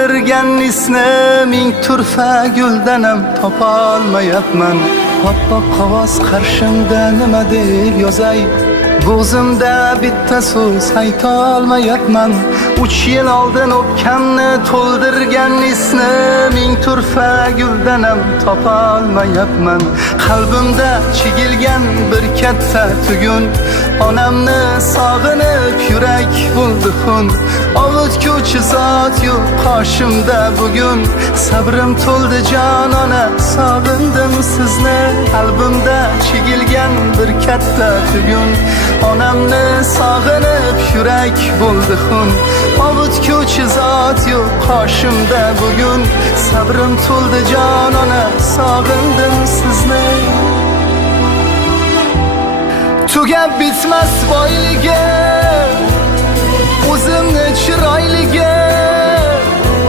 to'ldirgan isni ming turfa guldanam topolmayapman. Oppoq qog'oz qarshimda nima deb yozay, bo'zimda bitta so'z aytolmayapman. 3 yil oldin o'pkamni to'ldirgan isni ming turfa guldanam topolmayapman. Qalbimda chigilgan bir katta tugun, onamni sog'inib yurak bo'ldi xun. Ovutguvchi zot yo'q qoshimda bugun, sabrim to'ldi jon ona, sog'indim sizni. Qalbimda chigilgan bir katta tugun, onamni sog'inib yurak bo'ldi xun. Ovutguvchi zot yo'q qoshimda bugun, sabrim to'ldi jon ona, sog'indim sizni. Tugab bitmas boyligi, o'zimni chiroyligi,